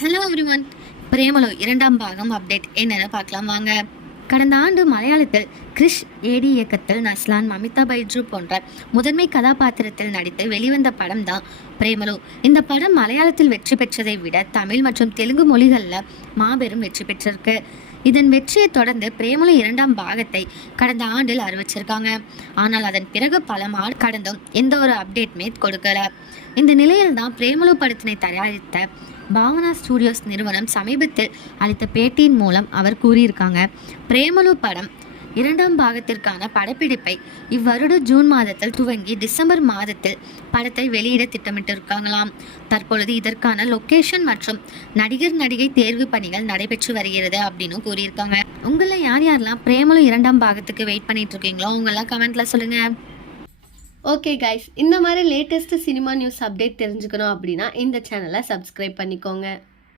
Hello everyone Premalu இரண்டாம் பாகம் update என்னென்னு பார்க்கலாம் வாங்க. கடந்த ஆண்டு மலையாளத்தில் கிரிஷ் ஏடி இயக்கத்தில் நஸ்லான் மமிதா பைஜு போன்ற முதன்மை கதாபாத்திரத்தில் நடித்து வெளிவந்த படம் தான் பிரேமலு. இந்த படம் மலையாளத்தில் வெற்றி பெற்றதை விட தமிழ் மற்றும் தெலுங்கு மொழிகளில் மாபெரும் வெற்றி பெற்றிருக்கு. இதன் வெற்றியை தொடர்ந்து பிரேமலு இரண்டாம் பாகத்தை கடந்த ஆண்டில் அறிவிச்சிருக்காங்க. ஆனால் அதன் பிறகு பல மாடு கடந்தும் எந்த ஒரு அப்டேட்டுமே கொடுக்கல. இந்த நிலையில் தான் பிரேமலு படத்தினை தயாரித்த பாவனா ஸ்டூடியோஸ் நிறுவனம் சமீபத்தில் அளித்த பேட்டியின் மூலம் அவர் கூறியிருக்காங்க பிரேமலு படம் இரண்டாம் பாகத்திற்கான படப்பிடிப்பை இவ்வருட ஜூன் மாதத்தில் துவங்கி டிசம்பர் மாதத்தில் படத்தை வெளியிட திட்டமிட்டிருக்காங்களாம். தற்பொழுது இதற்கான லொக்கேஷன் மற்றும் நடிகர் நடிகை தேர்வு பணிகள் நடைபெற்று வருகிறது அப்படின்னு கூறியிருக்காங்க. உங்களை யார் யாரெல்லாம் பிரேமலும் இரண்டாம் பாகத்துக்கு வெயிட் பண்ணிட்டு இருக்கீங்களோ உங்களாம் கமெண்ட்ல சொல்லுங்க. ஓகே கைஸ் இந்த மாதிரி லேட்டஸ்ட் சினிமா நியூஸ் அப்டேட் தெரிஞ்சுக்கணும் அப்படின்னா இந்த சேனலை சப்ஸ்கிரைப் பண்ணிக்கோங்க.